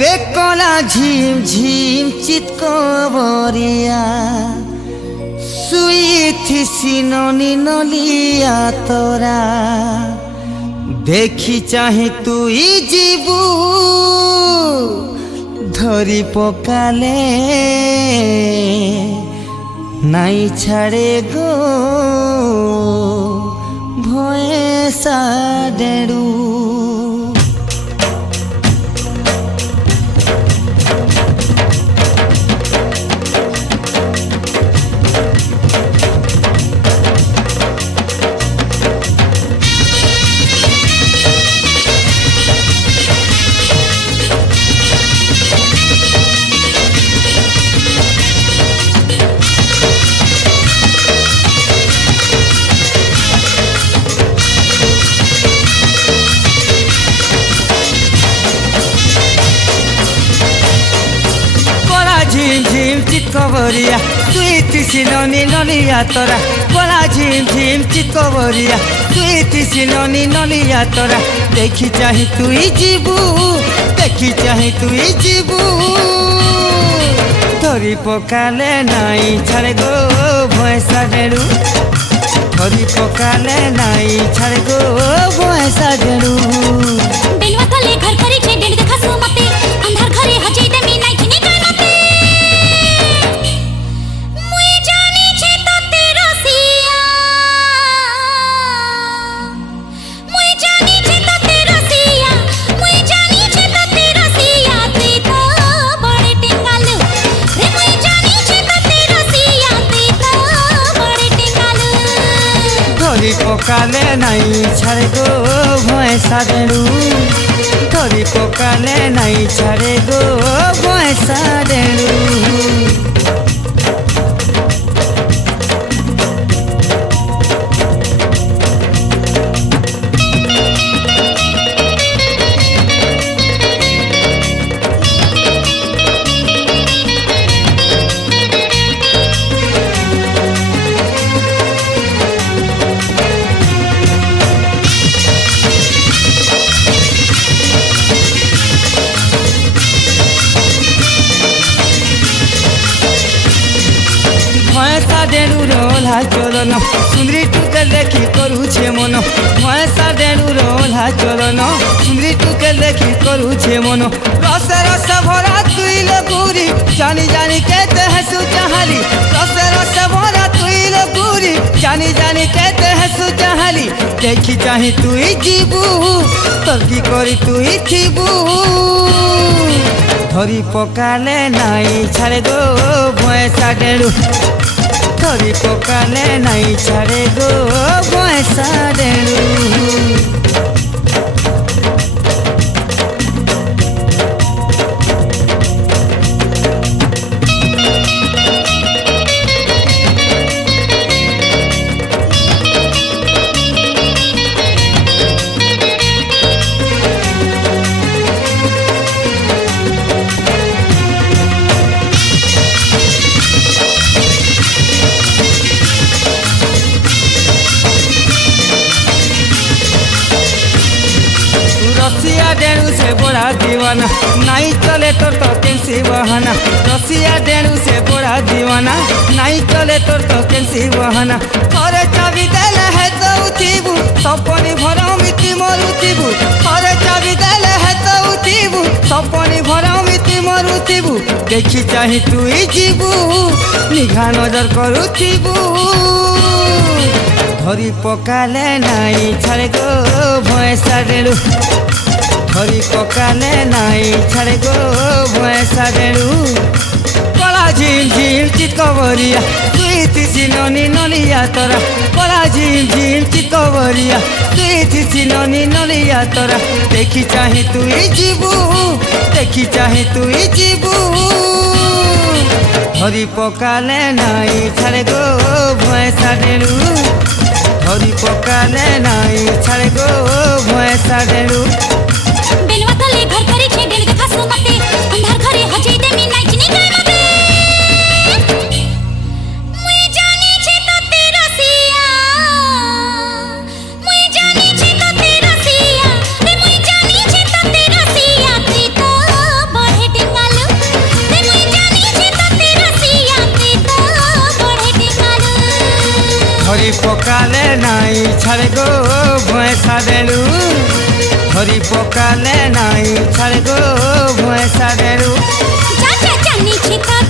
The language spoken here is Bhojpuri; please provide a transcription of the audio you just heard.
रे कला झिम झिम चितकबरिया सुई थी सिननी नलिया तोरा देखी चाहे तुई जीबू धरी पकाले नाई छाड़े गो भये साडेड़ू झिम झिम चितकबरिया तुई तिसिननी नलिया तोरा बोला झिम झिम चितकबरिया तुई तिसिननी नलिया तोरा देखी चाहे तुई जीबू देखी चाहे तुई जीबू धरी पकाले नाई छाड़े गो भयसा डेड़ू धरी पकाले नाई छाड़े गो भयसा डेड़ू बेलवा तले घर करी छे डेड़ देखा सो मते अंधार घरे हजे दे मी नाइ थिनी कर मते मुई जानी छे तो तेरा सिया मुई जानी छे तो तेरा सिया मुई जानी छे तो तेरा सिया ते तो बड़े टेंगालू रे मुई जानी छे तो तेरा सिया ते तो बड़े टेंगालू धरी पकाले नाई छाड़े गो भयसा डेड़ू धरी पकाले नाई छाड़े गो भयसा डेड़ू भयसा डेड़ू रोला चलन सुंदरी टुके देखी करू छे मन भयसा डेड़ू रोला चलन सुंदरी टुके देखी करू छे मन रस रस भरा तुई लगुरी जानी जानी कहते हैं सुचाहाली रस रस भरा तुई लगुरी जानी जानी कहते हैं सुचाहाली देखी चाहे तुई जीबू तर्की करी तुई थीबू धरी पकाले नाई छाड़े गो भयसा डेड़ू धरी पकाले नाई छाड़े गो भयसा डेड़ू रसिया डेड़ू से बड़ा दीवाना नाई चले तोर तो कैंसी बहाना रसिया डेड़ू से बड़ा दीवाना नाई चले तोर तो कैंसी बहाना अरे चाबी देले है तो उठीबू सपनी भरा मिट्टी मरुथीबू अरे चाबी देले है तो उठीबू सपनी भरा मिट्टी मरुथीबू देखी चाहे तुई जीबू निघा नजर करुथीबू धरी पकाले नाई छाड़े गो भयसा डेड़ू धरी पकाले नाई छाड़े गो भयसा डेड़ू कला झिम झिम चितकबरिया तुई तिसिननी नलिया तोरा कला झिम झिम चितकबरिया तुई तिसिननी नलिया तोरा देखी चाहे तुई जीबू देखी चाहे तुई जीबू धरी पकाले नाई छाड़े गो भयसा डेड़ू धरी पकाले नाई छाड़े गो भयसा डेड़ू बेलवा तले घर करी छे डेड़ देखा सो मते अंधार घरे हजे दे मी नाइ थिनी कर मते मुई जानी छे तो तेरा सिया मुई जानी छे तो तेरा सिया रे मुई जानी छे तो तेरा सिया ते तो ছাড়ে গো ভয়েসা দেলু ধরি পকালে নাই ছাড়ে গো ভয়েসা দেলু যা যা জানিছি তোর